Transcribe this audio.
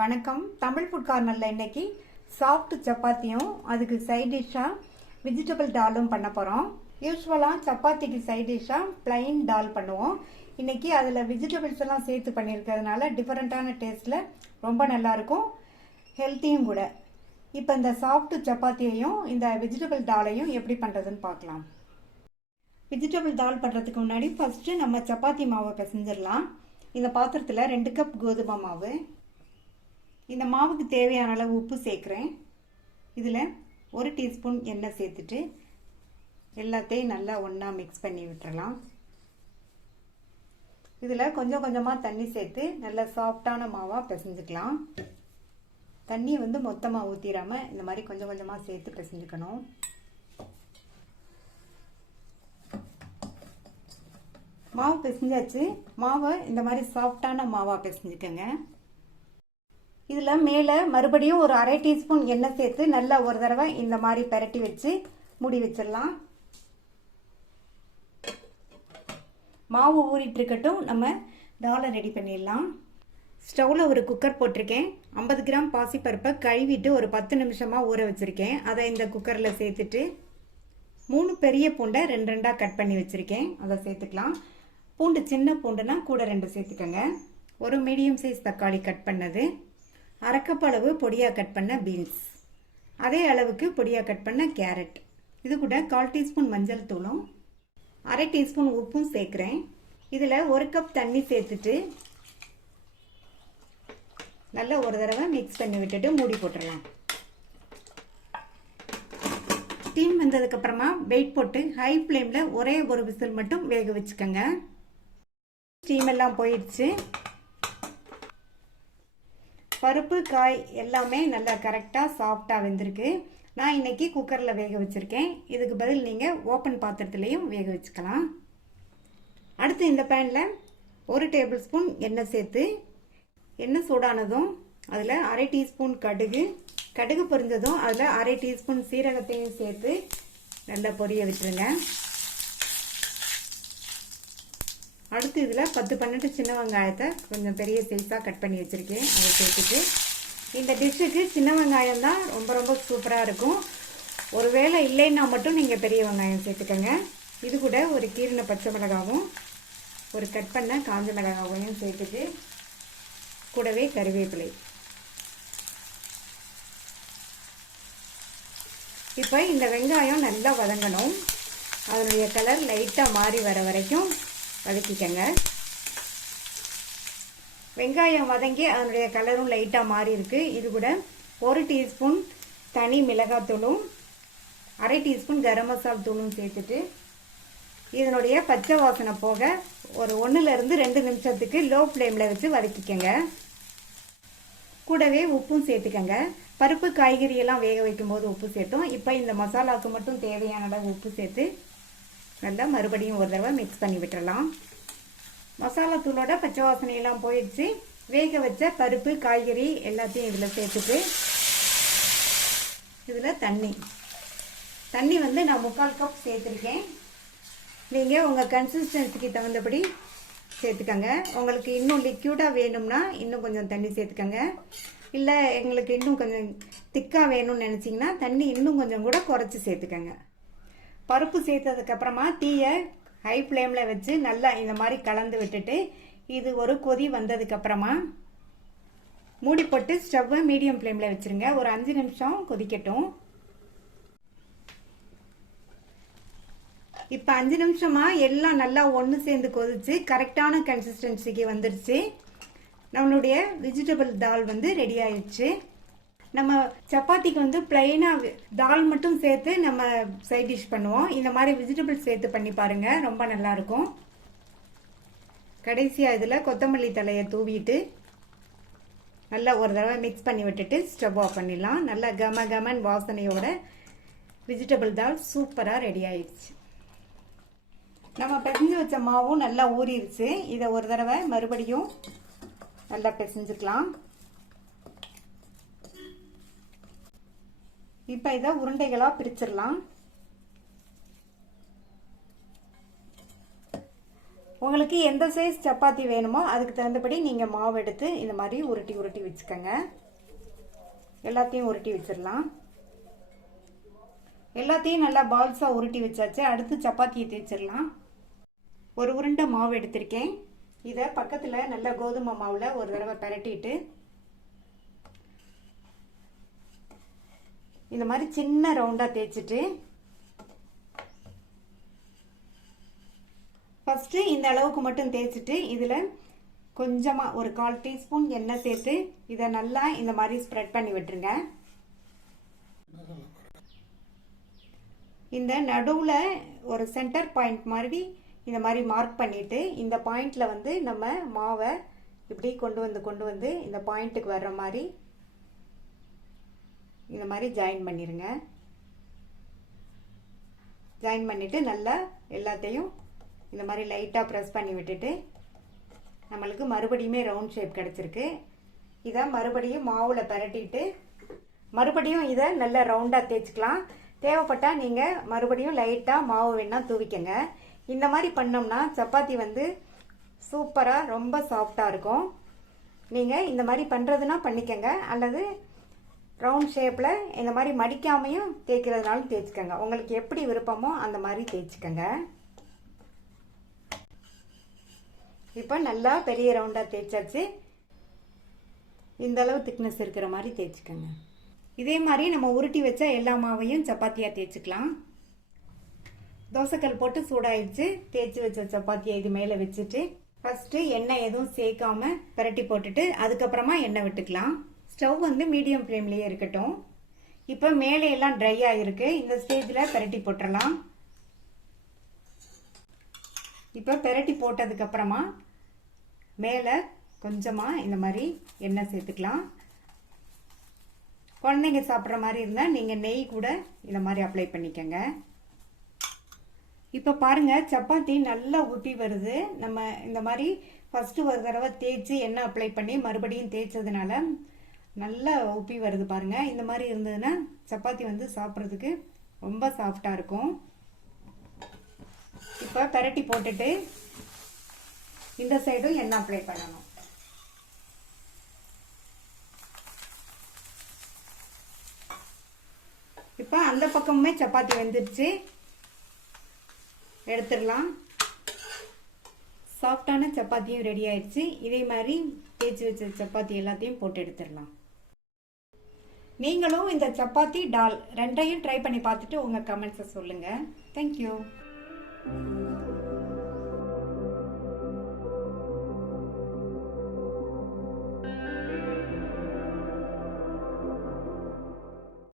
வணக்கம். தமிழ் ஃபுட் கார்னரில் இன்னைக்கு சாஃப்ட் சப்பாத்தியும் அதுக்கு சைட் டிஷ்ஷாக வெஜிடபிள் டாலும் பண்ண போகிறோம். யூஸ்வலாக சப்பாத்திக்கு சைட் டிஷ்ஷாக பிளைன் டால் பண்ணுவோம். இன்னைக்கு அதில் வெஜிடபிள்ஸ் எல்லாம் சேர்த்து பண்ணியிருக்கிறதுனால டிஃப்ரெண்ட்டான டேஸ்ட்டில் ரொம்ப நல்லாயிருக்கும், ஹெல்த்தியும் கூட. இப்போ இந்த சாஃப்ட் சப்பாத்தியையும் இந்த வெஜிடபிள் டாலையும் எப்படி பண்ணுறதுன்னு பார்க்கலாம். வெஜிடபிள் தால் பண்ணுறதுக்கு முன்னாடி ஃபஸ்ட்டு நம்ம சப்பாத்தி மாவை பிசைஞ்சிடலாம். இந்த பாத்திரத்தில் 2 கப் கோதுமை மாவு, இந்த மாவுக்கு தேவையான அளவு உப்பு சேர்க்குறேன். இதில் 1 டீஸ்பூன் எண்ணெய் சேர்த்துட்டு எல்லாத்தையும் நல்லா ஒன்றா மிக்ஸ் பண்ணி விட்டுறலாம். இதில் கொஞ்சம் கொஞ்சமாக தண்ணி சேர்த்து நல்லா சாஃப்டான மாவாக பிசைஞ்சுக்கலாம். தண்ணியை மொத்தமாக ஊற்றிடாமல் இந்த மாதிரி கொஞ்சம் கொஞ்சமாக சேர்த்து பிசைஞ்சுக்கணும். மாவு பிசைஞ்சாச்சு. மாவை இந்த மாதிரி சாஃப்டான மாவாக பிசைஞ்சுக்கோங்க. இதில் மேலே மறுபடியும் ஒரு 1/2 டீஸ்பூன் எண்ணெய் சேர்த்து நல்லா ஒரு தடவை இந்த மாதிரி பரட்டி வச்சு மூடி வச்சிடலாம். மாவு ஊறிட்டு இருக்கட்டும், நம்ம டாலை ரெடி பண்ணிடலாம். ஸ்டவ்வில் ஒரு குக்கர் போட்டிருக்கேன். 50 கிராம் பாசிப்பருப்பை கழுவிட்டு ஒரு 10 நிமிஷமாக ஊற வச்சுருக்கேன். அதை இந்த குக்கரில் சேர்த்துட்டு 3 பெரிய பூண்டை 2 கட் பண்ணி வச்சுருக்கேன், அதை சேர்த்துக்கலாம். பூண்டு சின்ன பூண்டுனா கூட 2 சேர்த்துக்கோங்க. ஒரு மீடியம் சைஸ் தக்காளி கட் பண்ணது, 1/2 கப் அளவு பொடியாக கட் பண்ண பீன்ஸ், அதே அளவுக்கு பொடியாக கட் பண்ண கேரட். இது கூட 1/4 டீஸ்பூன் மஞ்சள் தூளும் 1/2 டீஸ்பூன் உப்பும் சேர்க்குறேன். இதில் 1 கப் தண்ணி சேர்த்துட்டு நல்லா ஒரு தடவை மிக்ஸ் பண்ணி விட்டுட்டு மூடி போட்டுடலாம். ஸ்டீம் வந்ததுக்கப்புறமா வெயிட் போட்டு ஹை ஃப்ளேமில் ஒரே ஒரு விசில் மட்டும் வேக வச்சுக்கோங்க. ஸ்டீம் எல்லாம் போயிடுச்சு. பருப்பு காய் எல்லாமே நல்லா கரெக்டாக சாஃப்டாக வெந்திருக்கு. நான் இன்னைக்கு குக்கரில் வேக வச்சுருக்கேன். இதுக்கு பதில் நீங்கள் ஓப்பன் பாத்திரத்துலேயும் வேக வச்சுக்கலாம். அடுத்து இந்த பேனில் 1 டேபிள் ஸ்பூன் எண்ணெய் சேர்த்து, எண்ணெய் சூடானதும் அதில் 1/2 டீஸ்பூன் கடுகு பொரிஞ்சதும் அதில் 1/2 டீஸ்பூன் சீரகத்தையும் சேர்த்து நல்லா பொரிய விட்டுருங்க. அடுத்து இதில் 10-12 சின்ன வெங்காயத்தை கொஞ்சம் பெரிய சைஸாக கட் பண்ணி வச்சுருக்கேன், அதை சேர்த்துட்டு. இந்த டிஷ்ஷுக்கு சின்ன வெங்காயம் தான் ரொம்ப ரொம்ப சூப்பராக இருக்கும். ஒருவேளை இல்லைன்னா மட்டும் நீங்கள் பெரிய வெங்காயம் சேர்த்துக்கோங்க. இது கூட ஒரு கீரின பச்சை மிளகாவும் ஒரு கட் பண்ண காஞ்ச மிளகாவையும் சேர்த்துட்டு கூடவே கறிவேப்பிலை. இப்போ இந்த வெங்காயம் நல்லா வதங்கணும். அதனுடைய கலர் லைட்டாக மாறி வர வரைக்கும் வதக்கிக்கங்க. வெங்காயம் வதங்கி அதனுடைய கலரும் லைட்டாக மாறி இருக்கு. இது கூட 1 டீஸ்பூன் தனி மிளகாத்தூளும் 1/2 டீஸ்பூன் கரம் மசாலா தூளும் சேர்த்துட்டு இதனுடைய பச்சை வாசனை போக ஒரு 1-2 நிமிஷத்துக்கு லோ ஃப்ளேமில் வச்சு வதக்கிக்கங்க. கூடவே உப்பும் சேர்த்துக்கங்க. பருப்பு காய்கறியெல்லாம் வேக வைக்கும் போது உப்பு சேர்த்தோம். இப்போ இந்த மசாலாவுக்கு மட்டும் தேவையான அளவு உப்பு சேர்த்து நல்லா மறுபடியும் ஒரு தடவை மிக்ஸ் பண்ணி விட்டுறலாம். மசாலா தூளோட பச்சை வாசனையெல்லாம் போயிடுச்சு. வேக வச்ச பருப்பு காய்கறி எல்லாத்தையும் இதில் சேர்த்துட்டு இதில் தண்ணி நான் 3/4 கப் சேர்த்துருக்கேன். நீங்கள் உங்கள் கன்சிஸ்டன்சிக்கு தகுந்தபடி சேர்த்துக்கங்க. உங்களுக்கு இன்னும் லிக்யூடாக வேணும்னா இன்னும் கொஞ்சம் தண்ணி சேர்த்துக்கங்க. இல்லை எங்களுக்கு இன்னும் கொஞ்சம் திக்காக வேணும்னு நினச்சிங்கன்னா தண்ணி இன்னும் கொஞ்சம் கூட குறைச்சி சேர்த்துக்கங்க. பருப்பு சேர்த்ததுக்கப்புறமா தீயை ஹை ஃப்ளேமில் வச்சு நல்லா இந்த மாதிரி கலந்து விட்டுட்டு இது ஒரு கொதி வந்ததுக்கப்புறமா மூடி போட்டு ஸ்டவ்வை மீடியம் ஃப்ளேமில் வச்சுருங்க. ஒரு 5 நிமிஷம் கொதிக்கட்டும். இப்போ 5 நிமிஷமாக எல்லாம் நல்லா ஒன்று சேர்ந்து கொதிச்சு கரெக்டான கன்சிஸ்டன்சிக்கு வந்துருச்சு. நம்மளுடைய வெஜிடபிள் தால் ரெடி ஆயிடுச்சு. நம்ம சப்பாத்திக்கு பிளைனாக தால் மட்டும் சேர்த்து நம்ம சைட் டிஷ் பண்ணுவோம். இந்த மாதிரி வெஜிடபிள்ஸ் சேர்த்து பண்ணி பாருங்கள், ரொம்ப நல்லாயிருக்கும். கடைசியாக இதில் கொத்தமல்லி தலையை தூவிட்டு நல்லா ஒரு தடவை மிக்ஸ் பண்ணி விட்டுட்டு ஸ்டவ் ஆஃப் பண்ணிடலாம். நல்லா கமன் வாசனையோட வெஜிடபிள் தால் சூப்பராக ரெடி ஆயிடுச்சு. நம்ம பிசைஞ்சு வச்ச மாவும் நல்லா ஊறிடுச்சு. இதை ஒரு தடவை மறுபடியும் நல்லா பிசைஞ்சுக்கலாம். இப்போ இதை உருண்டைகளாக பிரிச்சிடலாம். உங்களுக்கு எந்த சைஸ் சப்பாத்தி வேணுமோ அதுக்கு தகுந்தபடி நீங்கள் மாவு எடுத்து இந்த மாதிரி உருட்டி உருட்டி வச்சுக்கோங்க. எல்லாத்தையும் உருட்டி வச்சிடலாம். எல்லாத்தையும் நல்லா பால்ஸாக உருட்டி வச்சாச்சு. அடுத்து சப்பாத்தியை தேய்ச்சிடலாம். ஒரு உருண்டை மாவு எடுத்திருக்கேன். இதை பக்கத்தில் நல்லா கோதுமை மாவில் ஒரு தடவை பிரட்டிட்டு இந்த மாதிரி சின்ன ரவுண்டாக தேய்ச்சிட்டு ஃபஸ்ட்டு இந்த அளவுக்கு மட்டும் தேய்ச்சிட்டு இதில் கொஞ்சமாக ஒரு 1/4 டீஸ்பூன் எண்ணெய் சேர்த்து இதை நல்லா இந்த மாதிரி ஸ்ப்ரெட் பண்ணி விட்டுருங்க. இந்த நடுவில் ஒரு சென்டர் பாயிண்ட் மாதிரி இந்த மாதிரி மார்க் பண்ணிவிட்டு இந்த பாயிண்டில் வந்து நம்ம மாவை இப்படி கொண்டு வந்து இந்த பாயிண்ட்டுக்கு வர்ற மாதிரி இந்த மாதிரி ஜாயின் பண்ணிடுங்க. ஜாயின் பண்ணிவிட்டு நல்லா எல்லாத்தையும் இந்த மாதிரி லைட்டாக ப்ரெஸ் பண்ணி விட்டுட்டு நம்மளுக்கு மறுபடியுமே ரவுண்ட் ஷேப் கிடச்சிருக்கு. இதை மறுபடியும் மாவில் பரட்டிட்டு மறுபடியும் இதை நல்லா ரவுண்டாக தேய்ச்சிக்கலாம். தேவைப்பட்டால் நீங்கள் மறுபடியும் லைட்டாக மாவு வேணால் தூவிக்கங்க. இந்த மாதிரி பண்ணோம்னா சப்பாத்தி வந்து சூப்பராக ரொம்ப சாஃப்டாக இருக்கும். நீங்கள் இந்த மாதிரி பண்ணுறதுனா பண்ணிக்கங்க, அல்லது ரவுண்ட் ஷேப்பில் இந்த மாதிரி மடிக்காமையும் தேய்க்கிறதுனாலும் தேய்ச்சிக்கங்க. உங்களுக்கு எப்படி விருப்பமோ அந்த மாதிரி தேய்ச்சிக்கங்க. இப்போ நல்லா பெரிய ரவுண்டாக தேய்ச்சாச்சு. இந்த அளவு திக்னஸ் இருக்கிற மாதிரி தேய்ச்சிக்கங்க. இதே மாதிரி நம்ம உருட்டி வச்ச எல்லா மாவையும் சப்பாத்தியாக தேய்ச்சிக்கலாம். தோசைக்கல் போட்டு சூடாயிடுச்சு. தேய்ச்சி வச்ச சப்பாத்தியை இது மேலே வச்சுட்டு ஃபஸ்ட்டு எண்ணெய் எதுவும் சேர்க்காம பிரட்டி போட்டுட்டு அதுக்கப்புறமா எண்ணெய் விட்டுக்கலாம். ஸ்டவ் வந்து மீடியம் ஃப்ளேம்லேயே இருக்கட்டும். இப்போ மேலே எல்லாம் ட்ரை ஆகிருக்கு. இந்த ஸ்டேஜில் பிரட்டி போட்டுடலாம். இப்போ பிரட்டி போட்டதுக்கப்புறமா மேலே கொஞ்சமாக இந்த மாதிரி எண்ணெய் சேர்த்துக்கலாம். குழந்தைங்க சாப்பிட்ற மாதிரி இருந்தால் நீங்கள் நெய் கூட இந்த மாதிரி அப்ளை பண்ணிக்கோங்க. இப்போ பாருங்கள், சப்பாத்தி நல்லா ஊற்றி வருது. நம்ம இந்த மாதிரி ஃபஸ்ட்டு ஒரு தடவை தேய்ச்சி எண்ணெய் அப்ளை பண்ணி மறுபடியும் தேய்ச்சதுனால நல்லா உப்பி வருது பாருங்கள். இந்த மாதிரி இருந்ததுன்னா சப்பாத்தி வந்து சாப்பிட்றதுக்கு ரொம்ப சாஃப்டாக இருக்கும். இப்போ பிரட்டி போட்டுட்டு இந்த சைடும் எண்ணெய் அப்ளை பண்ணணும். இப்போ அந்த பக்கமுமே சப்பாத்தி வெந்துருச்சு. எடுத்துடலாம். சாஃப்டான சப்பாத்தியும் ரெடி ஆயிடுச்சு. இதே மாதிரி தேய்ச்சி வச்ச சப்பாத்தி எல்லாத்தையும் போட்டு எடுத்துடலாம். நீங்களும் இந்த சப்பாத்தி டால் ரெண்டையும் ட்ரை பண்ணி பார்த்துட்டு உங்கள் கமெண்ட்ஸை சொல்லுங்கள். தேங்க்யூ.